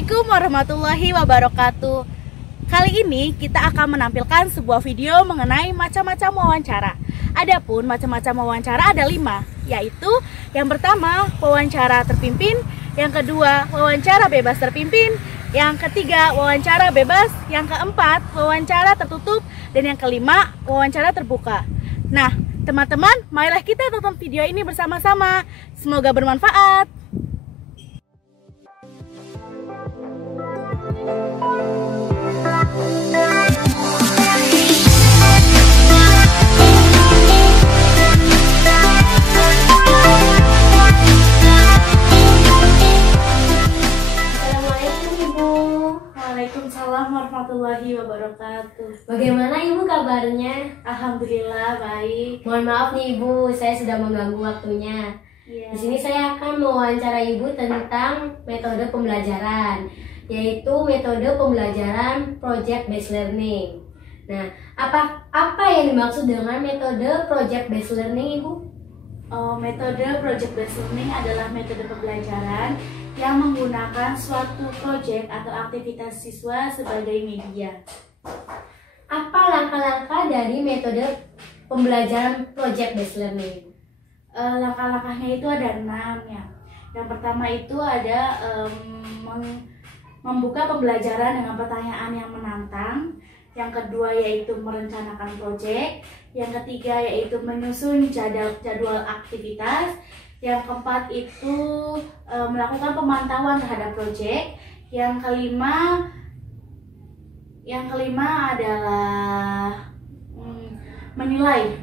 Assalamualaikum warahmatullahi wabarakatuh. Kali ini kita akan menampilkan sebuah video mengenai macam-macam wawancara. Adapun macam-macam wawancara ada 5, yaitu yang pertama wawancara terpimpin, yang kedua wawancara bebas terpimpin, yang ketiga wawancara bebas, yang keempat wawancara tertutup, dan yang kelima wawancara terbuka. Nah, teman-teman, marilah kita tonton video ini bersama-sama. Semoga bermanfaat. Waalaikumsalam warahmatullahi wabarakatuh. Bagaimana Ibu kabarnya? Alhamdulillah baik. Mohon maaf nih Ibu, saya sudah mengganggu waktunya. Ya. Di sini saya akan mewawancara Ibu tentang metode pembelajaran, yaitu metode pembelajaran project based learning. Nah, apa yang dimaksud dengan metode project based learning, Ibu? Metode project based learning adalah metode pembelajaran yang menggunakan suatu proyek atau aktivitas siswa sebagai media. Apa langkah-langkah dari metode pembelajaran project based learning? Langkah-langkahnya itu ada 6 ya. Yang pertama itu ada membuka pembelajaran dengan pertanyaan yang menantang. Yang kedua yaitu merencanakan proyek. Yang ketiga yaitu menyusun jadwal aktivitas. Yang keempat itu melakukan pemantauan terhadap proyek. Yang kelima adalah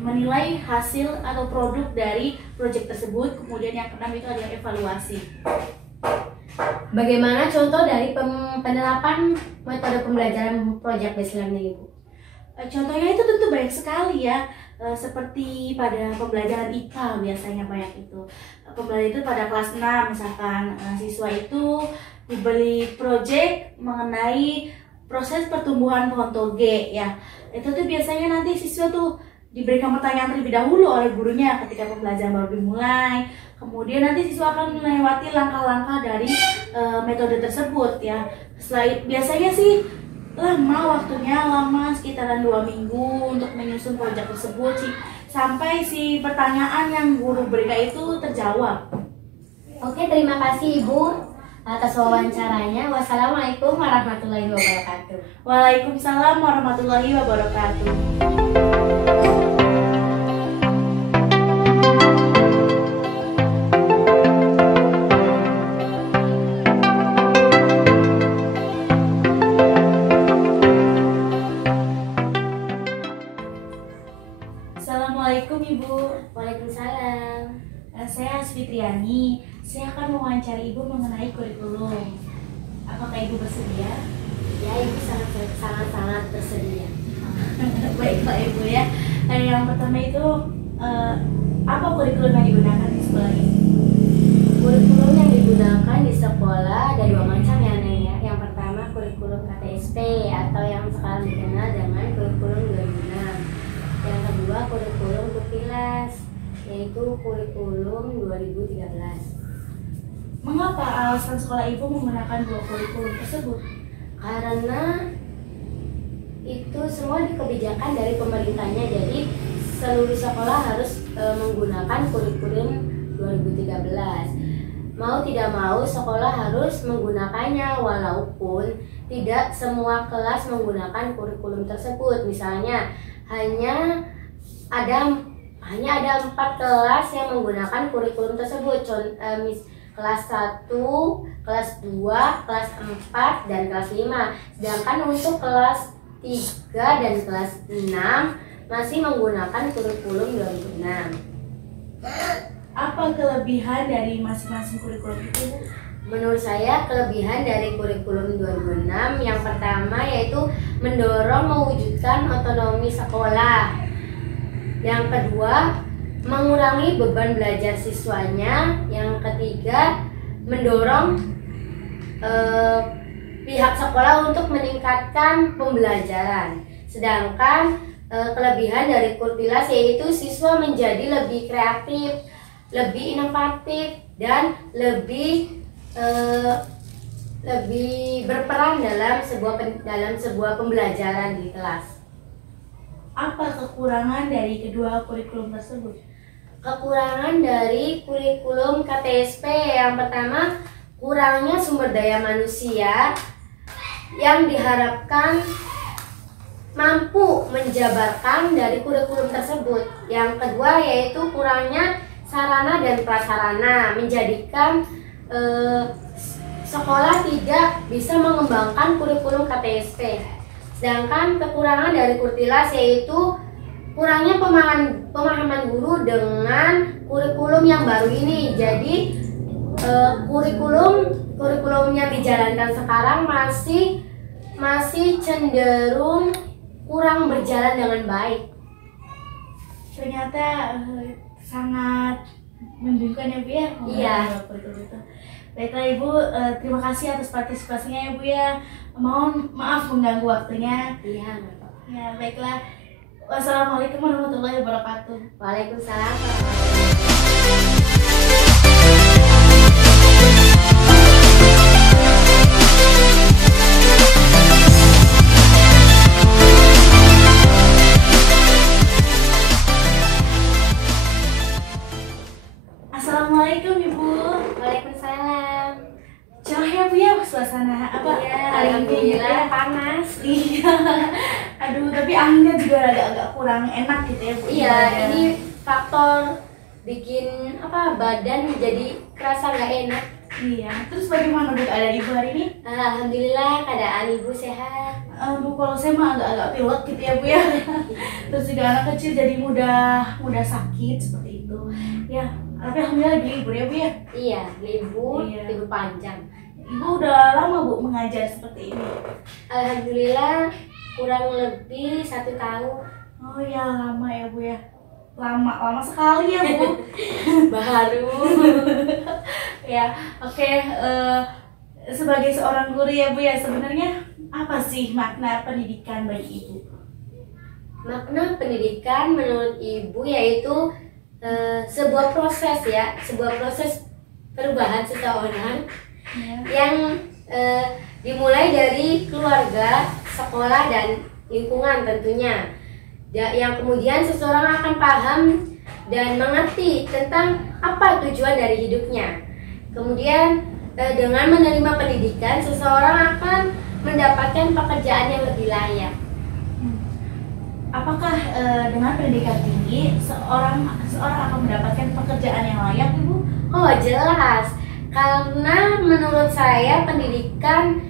menilai hasil atau produk dari proyek tersebut. Kemudian yang keenam itu adalah evaluasi. Bagaimana contoh dari penerapan metode pembelajaran project based learning, Ibu? Contohnya itu tentu banyak sekali ya. Seperti pada pembelajaran IPA biasanya banyak itu. Pembelajaran itu pada kelas 6 misalkan siswa itu diberi proyek mengenai proses pertumbuhan pohon toge ya. Itu tuh biasanya nanti siswa tuh diberikan pertanyaan terlebih dahulu oleh gurunya ketika pembelajaran baru dimulai. Kemudian nanti siswa akan melewati langkah-langkah dari metode tersebut ya. Biasanya sih waktunya lama sekitaran 2 minggu untuk menyusun proyek tersebut sih, sampai si pertanyaan yang guru berikan itu terjawab. Oke, terima kasih Ibu atas wawancaranya. Wassalamualaikum warahmatullahi wabarakatuh. Waalaikumsalam warahmatullahi wabarakatuh. Assalamualaikum Ibu. Waalaikumsalam. Saya Asfitriani. Saya akan mewawancari Ibu mengenai kurikulum. Apakah Ibu bersedia? Ya, Ibu sangat bersedia. Baiklah Ibu ya. Yang pertama itu apa kurikulum yang digunakan di sekolah ini? Kurikulum yang digunakan di sekolah ada 2 macam ya, Neng ya. Yang pertama kurikulum KTSP atau yang sekarang dikenal dengan kurikulum 2006. Yang kedua kurikulum Kurtilas, yaitu kurikulum 2013. Mengapa alasan sekolah Ibu menggunakan 2 kurikulum tersebut? Karena itu semua kebijakan dari pemerintahnya, jadi seluruh sekolah harus menggunakan kurikulum 2013. Mau tidak mau sekolah harus menggunakannya, walaupun tidak semua kelas menggunakan kurikulum tersebut. Misalnya hanya ada 4 kelas yang menggunakan kurikulum tersebut. Kelas 1, kelas 2, kelas 4, dan kelas 5. Sedangkan untuk kelas 3 dan kelas 6 masih menggunakan kurikulum 2006. Apa kelebihan dari masing-masing kurikulum itu? Menurut saya kelebihan dari kurikulum 2006 yang pertama yaitu mendorong mewujudkan otonomi sekolah. Yang kedua, mengurangi beban belajar siswanya. Yang ketiga, mendorong pihak sekolah untuk meningkatkan pembelajaran. Sedangkan kelebihan dari Kurtilas yaitu siswa menjadi lebih kreatif, lebih inovatif, dan lebih lebih berperan dalam sebuah pembelajaran di kelas. Apa kekurangan dari kedua kurikulum tersebut? Kekurangan dari kurikulum KTSP yang pertama, kurangnya sumber daya manusia yang diharapkan mampu menjabarkan dari kurikulum tersebut. Yang kedua yaitu kurangnya sarana dan prasarana, menjadikan sekolah tidak bisa mengembangkan kurikulum KTSP. Sedangkan kekurangan dari Kurtilas yaitu kurangnya pemahaman guru dengan kurikulum yang baru ini. Jadi kurikulum yang dijalankan sekarang masih cenderung kurang berjalan dengan baik. Ternyata sangat membingungkan ya Bu ya. Iya. Baiklah Ibu, terima kasih atas partisipasinya ya Bu ya. Mohon maaf mengganggu waktunya. Iya. Ya baiklah. Wassalamualaikum warahmatullahi wabarakatuh. Waalaikumsalam. Assalamualaikum Ibu. Waalaikumsalam. Cerah ya Bu ya suasana apa? Iya, hari ini alhamdulillah ya? panas. Iya. Aduh, tapi anginnya juga agak kurang enak gitu ya Bu. Iya, ini faktor bikin badan jadi kerasa nggak enak. Iya. Terus bagaimana Bu keadaan Ibu hari ini? Alhamdulillah keadaan ibu sehat. Bu kalau saya mah agak pilek gitu ya Bu ya. Terus juga anak kecil jadi mudah sakit seperti itu. Ya, tapi alhamdulillah lagi libur ya Bu ya. Iya, libur Iya. libur panjang. Ibu udah lama Bu mengajar seperti ini? Alhamdulillah kurang lebih 1 tahun. Oh ya lama ya Bu ya. Lama sekali ya Bu. Baru. Ya, oke. Sebagai seorang guru ya Bu ya, sebenarnya apa sih makna pendidikan bagi Ibu? Makna pendidikan menurut ibu yaitu sebuah proses perubahan seseorang yang dimulai dari keluarga, sekolah, dan lingkungan tentunya. Yang kemudian seseorang akan paham dan mengerti tentang apa tujuan dari hidupnya. Kemudian dengan menerima pendidikan, seseorang akan mendapatkan pekerjaan yang lebih layak. Apakah dengan pendidikan tinggi seorang akan mendapatkan pekerjaan yang layak Ibu? Oh jelas, karena menurut saya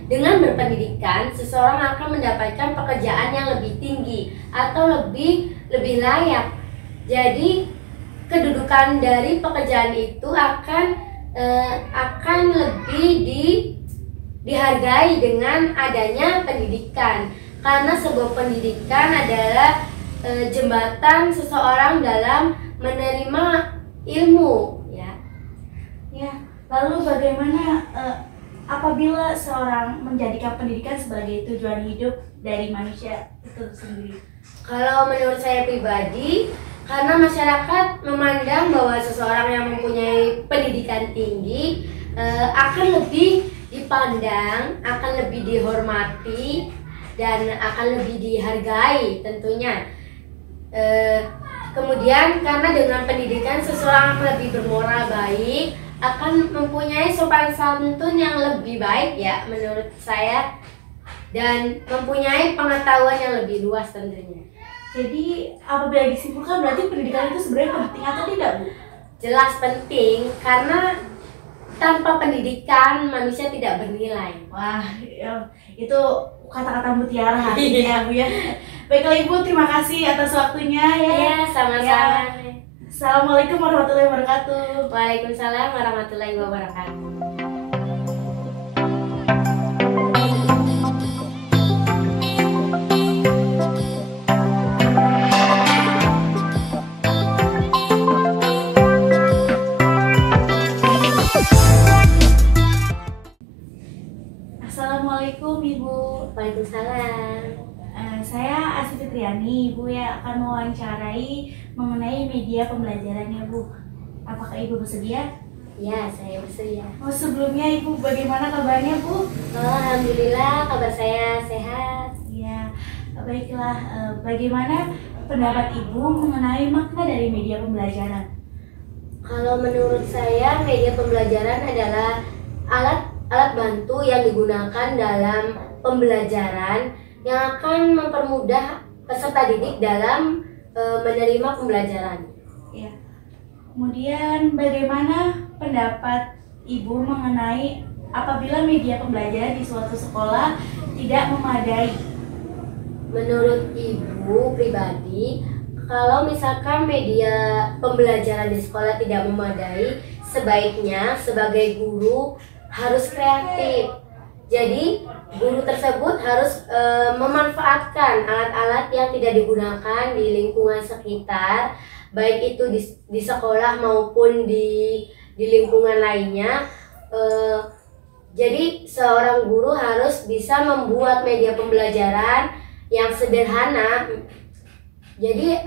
dengan berpendidikan seseorang akan mendapatkan pekerjaan yang lebih tinggi atau lebih layak. Jadi kedudukan dari pekerjaan itu akan lebih dihargai dengan adanya pendidikan, karena sebuah pendidikan adalah jembatan seseorang dalam menerima ilmu. Ya, lalu bagaimana apabila seorang menjadikan pendidikan sebagai tujuan hidup dari manusia itu sendiri? Kalau menurut saya pribadi, karena masyarakat memandang bahwa seseorang yang mempunyai pendidikan tinggi akan lebih dipandang, akan lebih dihormati, dan akan lebih dihargai tentunya. Kemudian karena dengan pendidikan seseorang akan lebih bermoral baik, akan mempunyai sopan santun yang lebih baik ya menurut saya, dan mempunyai pengetahuan yang lebih luas tentunya. Jadi apabila disimpulkan berarti pendidikan itu sebenarnya penting atau tidak Bu? Jelas penting, karena tanpa pendidikan manusia tidak bernilai. Wah, itu kata-kata mutiara hati ya Bu ya. Baiklah Ibu, terima kasih atas waktunya ya. Iya, sama-sama. Ya. Assalamualaikum warahmatullahi wabarakatuh. Waalaikumsalam warahmatullahi wabarakatuh. Assalamualaikum Ibu. Waalaikumsalam. Saya Asy Fitriani, Ibu ya akan mewawancarai mengenai media pembelajarannya Bu. Apakah Ibu bersedia? Ya, saya bersedia. Oh, sebelumnya Ibu bagaimana kabarnya, Bu? Alhamdulillah, kabar saya sehat. Ya, baiklah. Bagaimana pendapat Ibu mengenai makna dari media pembelajaran? Kalau menurut saya, media pembelajaran adalah alat bantu yang digunakan dalam pembelajaran yang akan mempermudah peserta didik dalam menerima pembelajaran. Ya. Kemudian bagaimana pendapat Ibu mengenai apabila media pembelajaran di suatu sekolah tidak memadai? Menurut Ibu pribadi, kalau misalkan media pembelajaran di sekolah tidak memadai, sebaiknya sebagai guru harus kreatif. Jadi guru tersebut harus memanfaatkan alat-alat yang tidak digunakan di lingkungan sekitar, baik itu di sekolah maupun di lingkungan lainnya. Jadi seorang guru harus bisa membuat media pembelajaran yang sederhana. Jadi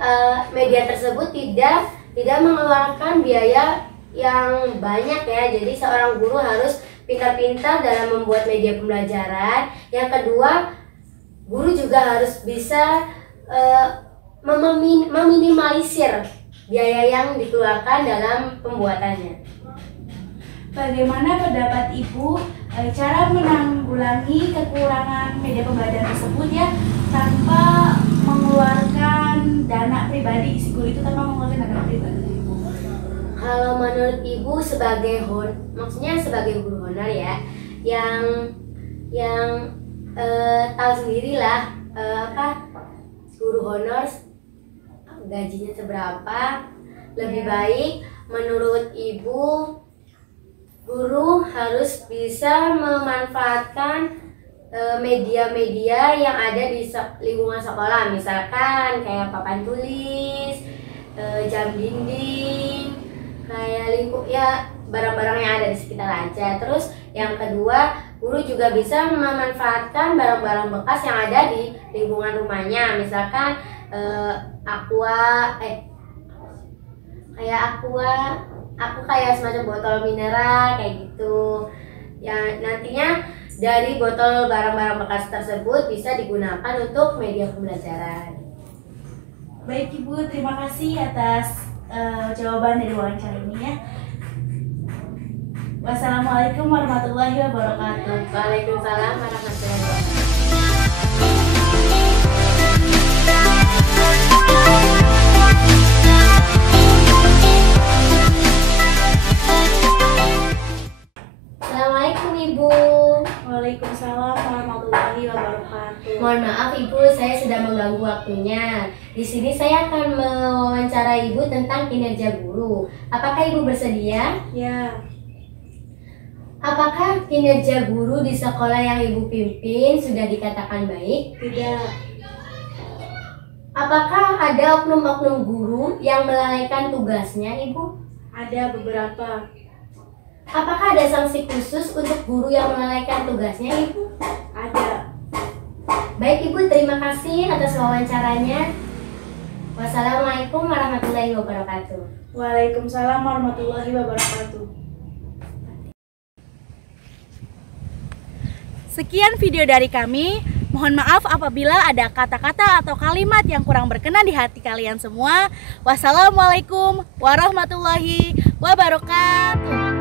media tersebut tidak mengeluarkan biaya yang banyak ya. Jadi seorang guru harus pintar-pintar dalam membuat media pembelajaran. Yang kedua, guru juga harus bisa meminimalisir biaya yang dikeluarkan dalam pembuatannya. Bagaimana pendapat Ibu cara menanggulangi kekurangan media pembelajaran tersebut ya tanpa mengeluarkan dana pribadi, si guru itu tanpa mengeluarkan dana pribadi? Kalau menurut Ibu sebagai maksudnya sebagai guru honor ya, yang tahu sendirilah guru honor gajinya seberapa. Lebih baik menurut Ibu guru harus bisa memanfaatkan media-media yang ada di lingkungan sekolah, misalkan kayak papan tulis, jam dinding, kayak barang-barang yang ada di sekitar aja. Terus yang kedua, guru juga bisa memanfaatkan barang-barang bekas yang ada di lingkungan rumahnya, misalkan kayak semacam botol mineral kayak gitu. Ya nantinya dari botol barang-barang bekas tersebut bisa digunakan untuk media pembelajaran. Baik Ibu, terima kasih atas jawaban dari wawancara ini ya. Wassalamualaikum warahmatullahi wabarakatuh. Waalaikumsalam warahmatullahi wabarakatuh. Assalamualaikum Ibu. Waalaikumsalam warahmatullahi wabarakatuh. Mohon maaf Ibu, saya sudah mengganggu waktunya. Di sini saya akan mewawancarai Ibu tentang kinerja guru. Apakah Ibu bersedia? Ya. Apakah kinerja guru di sekolah yang Ibu pimpin sudah dikatakan baik? Tidak. Apakah ada oknum-oknum guru yang melalaikan tugasnya, Ibu? Ada beberapa. Apakah ada sanksi khusus untuk guru yang melalaikan tugasnya, Ibu? Ada. Baik Ibu, terima kasih atas wawancaranya. Wassalamualaikum warahmatullahi wabarakatuh. Waalaikumsalam warahmatullahi wabarakatuh. Sekian video dari kami. Mohon maaf apabila ada kata-kata atau kalimat yang kurang berkenan di hati kalian semua. Wassalamualaikum warahmatullahi wabarakatuh.